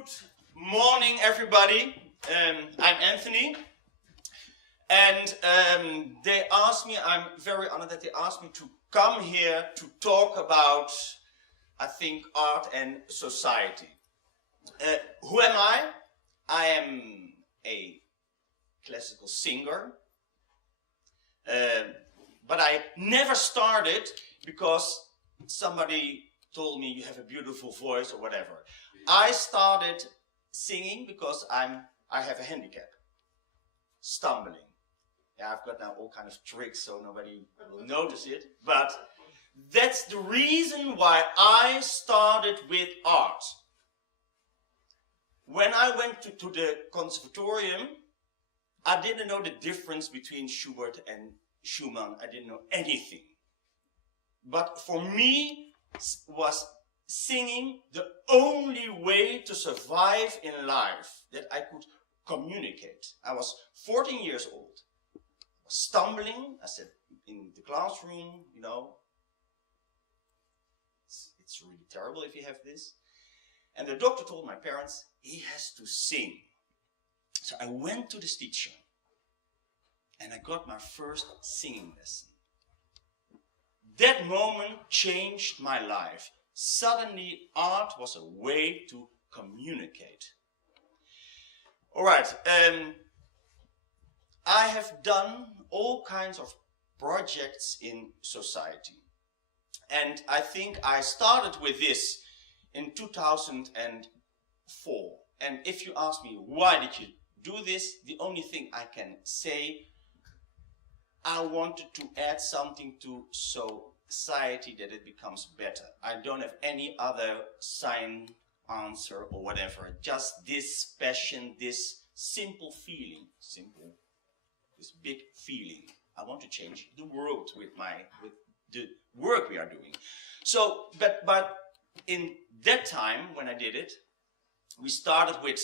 Good morning, everybody. I'm Anthony, and they asked me, I'm very honored that they asked me to come here to talk about, I think, art and society. Who am I? I am a classical singer, but I never started because somebody told me you have a beautiful voice or whatever. I started singing because I have a handicap, stumbling. Yeah, I've got now all kind of tricks so nobody will notice it, but that's the reason why I started with art. When I went to the Conservatorium, I didn't know the difference between Schubert and Schumann. I didn't know anything. But for me, was singing the only way to survive in life, that I could communicate. I was 14 years old, stumbling, I said, in the classroom, you know, it's really terrible if you have this. And the doctor told my parents, he has to sing. So I went to this teacher, and I got my first singing lesson. That moment changed my life. Suddenly, art was a way to communicate. All right, I have done all kinds of projects in society. And I think I started with this in 2004. And if you ask me, why did you do this? The only thing I can say, I wanted to add something to society that it becomes better. I don't have any other sign, answer or whatever. Just this passion, this simple feeling, this big feeling. I want to change the world with the work we are doing. So, but in that time when I did it, we started with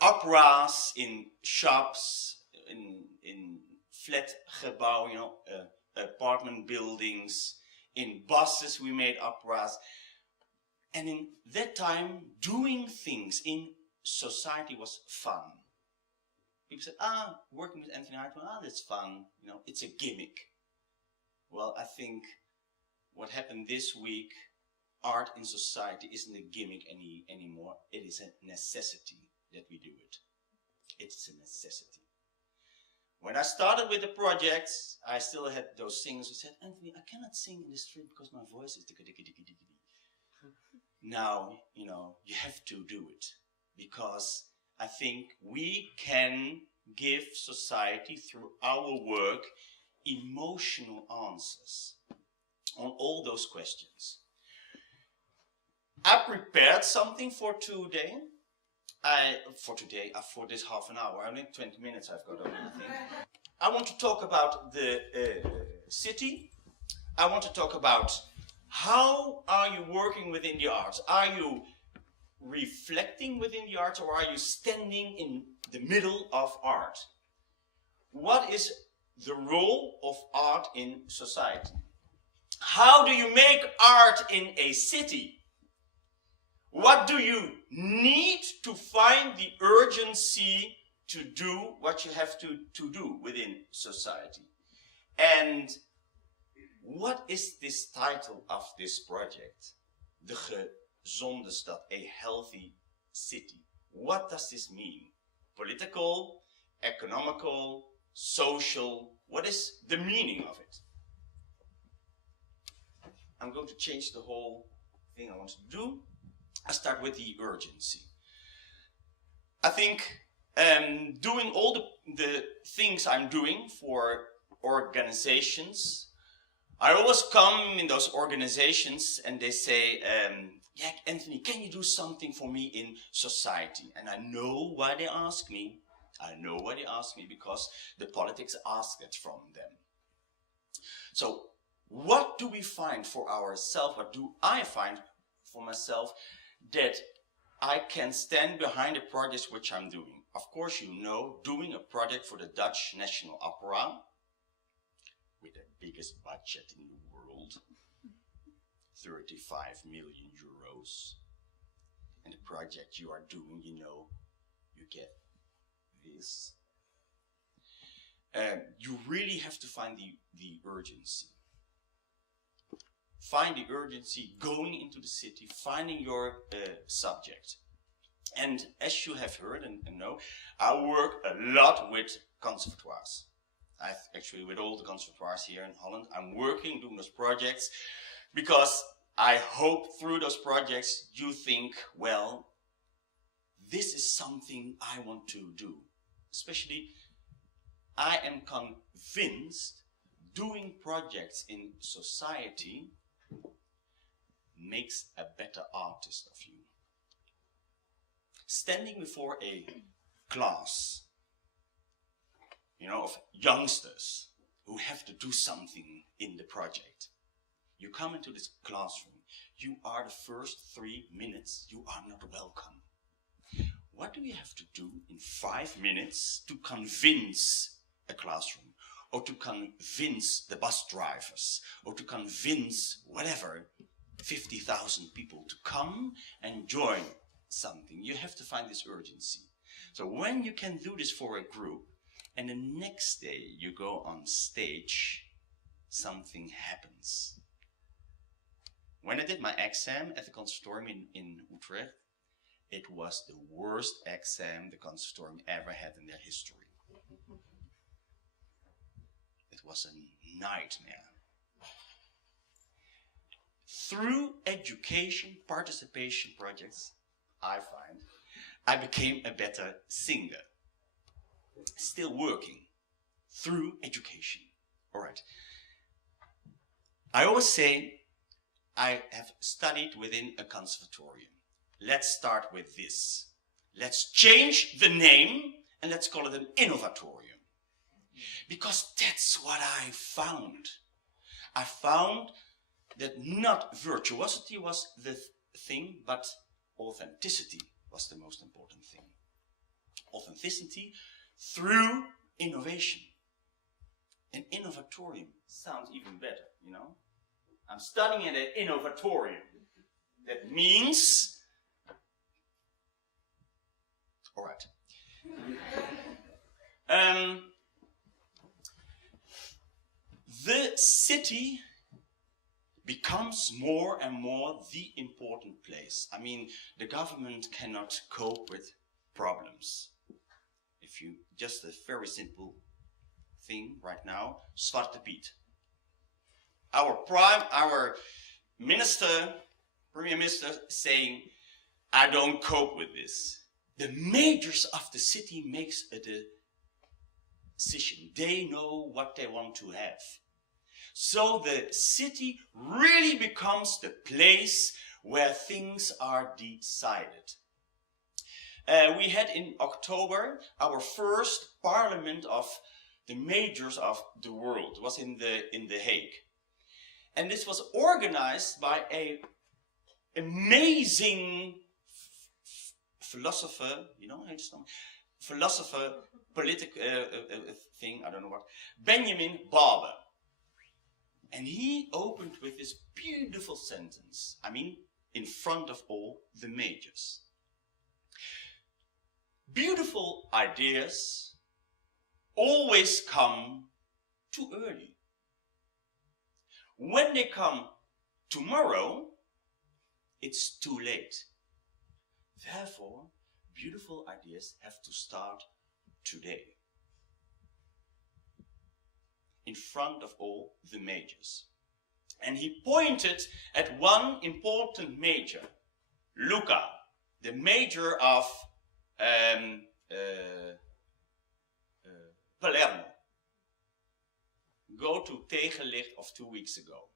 operas in shops, in flat gebouw, you know, apartment buildings. In buses we made operas. And in that time, doing things in society was fun. People said, working with Anthony Heidweiller, that's fun. You know, it's a gimmick. Well, I think what happened this week, art in society isn't a gimmick anymore. It is a necessity that we do it. It's a necessity. When I started with the projects, I still had those singers who said, Anthony, I cannot sing in the street because my voice is dicka-dicka-dicka-dicka. Now, you know, you have to do it because I think we can give society through our work emotional answers on all those questions. I prepared something for today. For this half an hour, only 20 minutes I've got only, I think. I want to talk about the city. I want to talk about how are you working within the arts? Are you reflecting within the arts or are you standing in the middle of art? What is the role of art in society? How do you make art in a city? What do you need to find the urgency to do what you have to do within society? And what is this title of this project? De gezonde stad, a healthy city. What does this mean? Political, economical, social, what is the meaning of it? I'm going to change the whole thing I want to do. I start with the urgency. I think doing all the things I'm doing for organizations, I always come in those organizations and they say, yeah, Anthony, can you do something for me in society? And I know why they ask me. I know why they ask me because the politics ask it from them. So what do we find for ourselves? What do I find for myself that I can stand behind the projects which I'm doing? Of course, you know, doing a project for the Dutch National Opera with the biggest budget in the world, 35 million euros. and the project you are doing, you know, you get this. You really have to find the urgency. Find the urgency going into the city, finding your subject. And as you have heard and know, I work a lot with conservatoires. Actually, with all the conservatoires here in Holland, I'm working, doing those projects, because I hope through those projects you think, well, this is something I want to do. Especially, I am convinced doing projects in society makes a better artist of you. Standing before a class, you know, of youngsters who have to do something in the project. You come into this classroom, you are the first 3 minutes, you are not welcome. What do you have to do in 5 minutes to convince a classroom, or to convince the bus drivers, or to convince whatever, 50,000 people to come and join something? You have to find this urgency. So when you can do this for a group, and the next day you go on stage, something happens. When I did my exam at the Conservatorium in Utrecht, it was the worst exam the Conservatorium ever had in their history. It was a nightmare. Through education, participation projects, I find, I became a better singer. Still working through education. All right. I always say I have studied within a conservatorium. Let's start with this. Let's change the name and let's call it an innovatorium. Because that's what I found. I found that not virtuosity was the thing, but authenticity was the most important thing. Authenticity through innovation. An innovatorium sounds even better, you know. I'm studying at an innovatorium. That means, all right. The city becomes more and more the important place. I mean, the government cannot cope with problems. If you, just a very simple thing right now, Zwarte Piet. Our minister, Premier Minister, saying, I don't cope with this. The majors of the city makes a decision. They know what they want to have. So the city really becomes the place where things are decided. We had in October our first parliament of the majors of the world. It was in The Hague. And this was organized by an amazing philosopher, you know, philosopher, political thing, I don't know what, Benjamin Barber. And he opened with this beautiful sentence, I mean, in front of all the majors. Beautiful ideas always come too early. When they come tomorrow, it's too late. Therefore, beautiful ideas have to start today. In front of all the majors. And he pointed at one important major, Luca, the major of Palermo. Go to Tegenlicht of 2 weeks ago.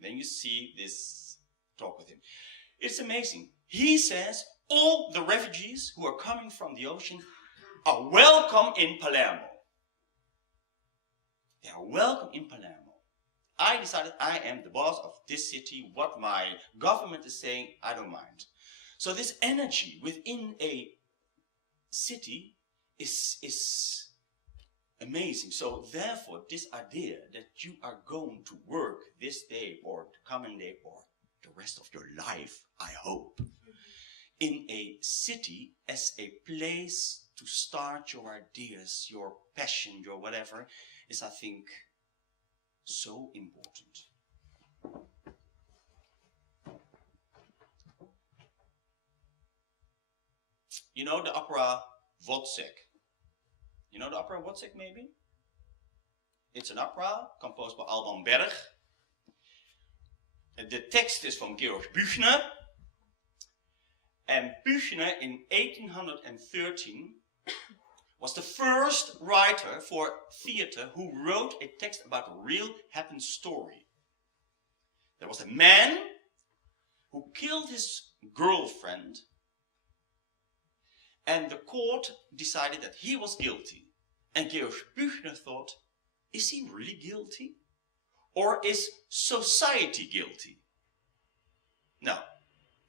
Then you see this talk with him. It's amazing. He says all the refugees who are coming from the ocean are welcome in Palermo. They are welcome in Palermo. I decided I am the boss of this city. What my government is saying, I don't mind. So this energy within a city is amazing. So therefore, this idea that you are going to work this day or the coming day or the rest of your life, I hope, in a city as a place to start your ideas, your passion, your whatever, is, I think, so important. You know the opera Wozzeck? You know the opera Wozzeck, maybe? It's an opera composed by Alban Berg. The text is from Georg Büchner. And Büchner in 1813 was the first writer for theater who wrote a text about a real happened story. There was a man who killed his girlfriend, and the court decided that he was guilty. And Georg Büchner thought, is he really guilty? Or is society guilty? Now,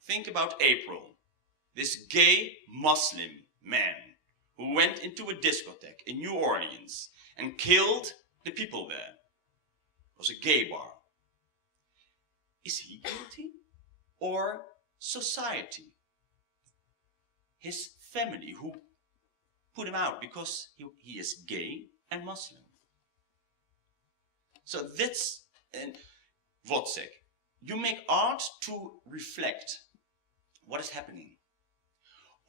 think about April, this gay Muslim man who went into a discotheque in New Orleans and killed the people there. It was a gay bar. Is he guilty? Or society? His family who put him out because he is gay and Muslim. So that's Wozzeck. You make art to reflect what is happening.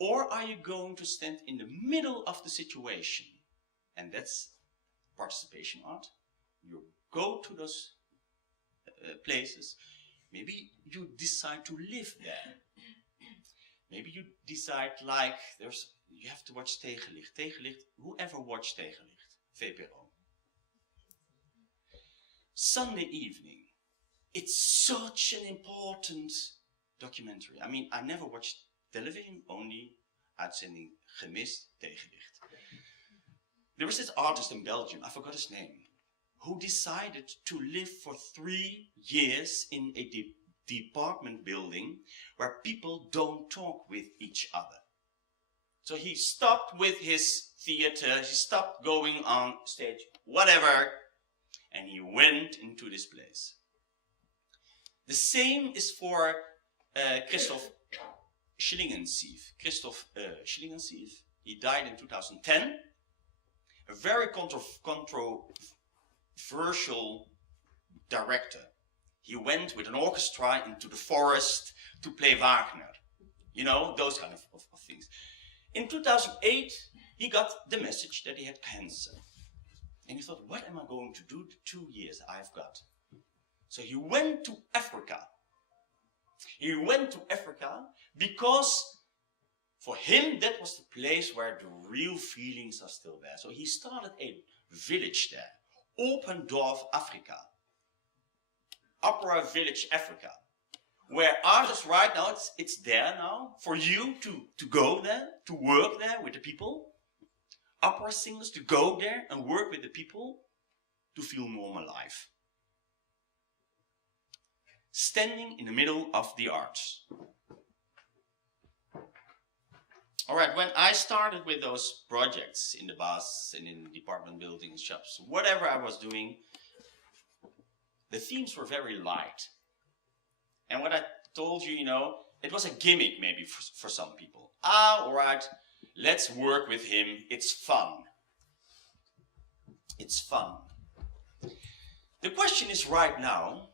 Or are you going to stand in the middle of the situation? And that's participation art. You go to those places. Maybe you decide to live there. Maybe you decide like, you have to watch Tegenlicht. Tegenlicht, whoever watched Tegenlicht? VPRO. Sunday evening. It's such an important documentary. I mean, I never watched television, only uitzending Gemist Tegenlicht. There was this artist in Belgium, I forgot his name, who decided to live for 3 years in a department building where people don't talk with each other. So he stopped with his theater, he stopped going on stage, whatever, and he went into this place. The same is for Christoph Schlingensief. Christoph Schlingensief, he died in 2010. A very controversial director. He went with an orchestra into the forest to play Wagner. You know, those kind of things. In 2008, he got the message that he had cancer. And he thought, what am I going to do the 2 years I've got? So he went to Africa. He went to Africa because for him that was the place where the real feelings are still there. So he started a village there, Opendorf Africa, Opera Village Africa, where artists right now, it's there now for you to go there, to work there with the people. Opera singers to go there and work with the people to feel more alive. Standing in the middle of the arts. Alright, when I started with those projects in the bus and in department buildings, shops, whatever I was doing, the themes were very light. And what I told you, you know, it was a gimmick maybe for some people. Alright, let's work with him, it's fun. It's fun. The question is right now,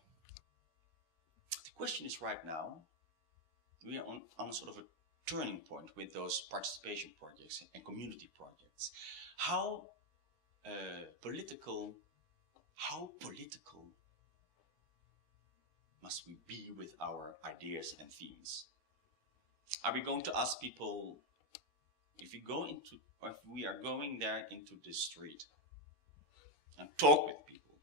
we are on sort of a turning point with those participation projects and community projects. How political must we be with our ideas and themes? Are we going to ask people, if we are going there into the street and talk with people,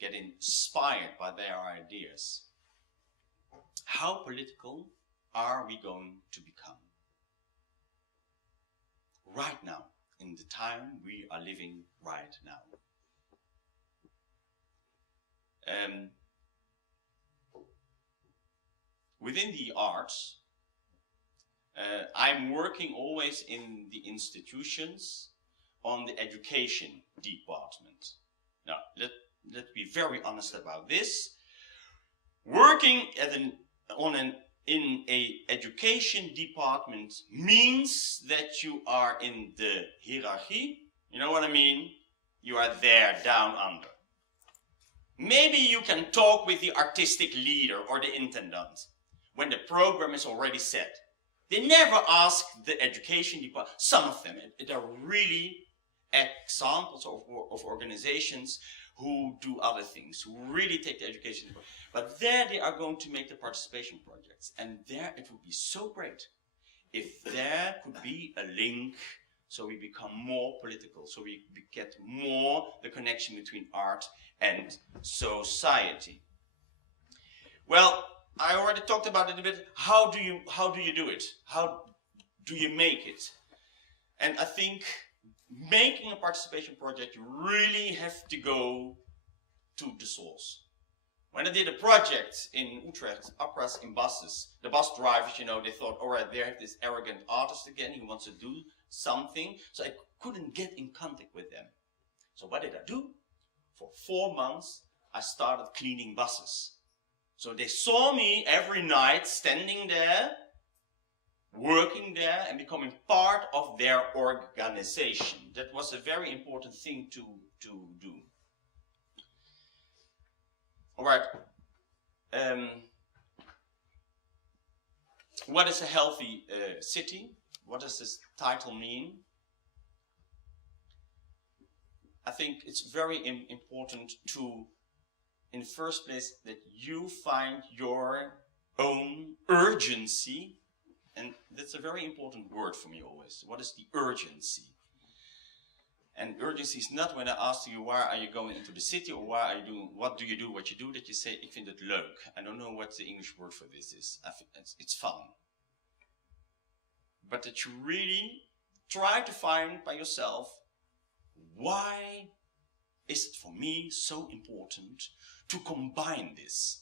get inspired by their ideas, how political are we going to become? Right now, in the time we are living right now. Within the arts, I'm working always in the institutions on the education department. Now, let's be very honest about this. Working at an in a education department means that you are in the hierarchy. You know what I mean? You are there down under. Maybe you can talk with the artistic leader or the intendant when the program is already set. They never ask the education department. Some of them, there are really examples of organizations who do other things, who really take the education department. But there they are going to make the participation projects. And there it would be so great if there could be a link so we become more political, so we get more the connection between art and society. Well, I already talked about it a bit. How do you do it? How do you make it? And I think making a participation project, you really have to go to the source. When I did a project in Utrecht, operas in buses, the bus drivers, you know, they thought, all right, they have this arrogant artist again, he wants to do something. So I couldn't get in contact with them. So what did I do? For 4 months, I started cleaning buses. So they saw me every night standing there, working there and becoming part of their organization. That was a very important thing to do. All right. What is a healthy city? What does this title mean? I think it's very important to, in the first place, that you find your own urgency. And that's a very important word for me always. What is the urgency? And urgency is not when I ask you, why are you going into the city, or why are you doing, what do you do, that you say, ik vind het leuk. I don't know what the English word for this is. I think it's fun. But that you really try to find by yourself, why is it for me so important to combine this?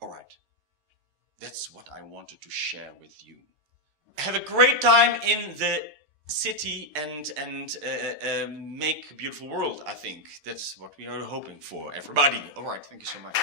All right, that's what I wanted to share with you. Have a great time in the city and make a beautiful world, I think. That's what we are hoping for, everybody. All right, thank you so much.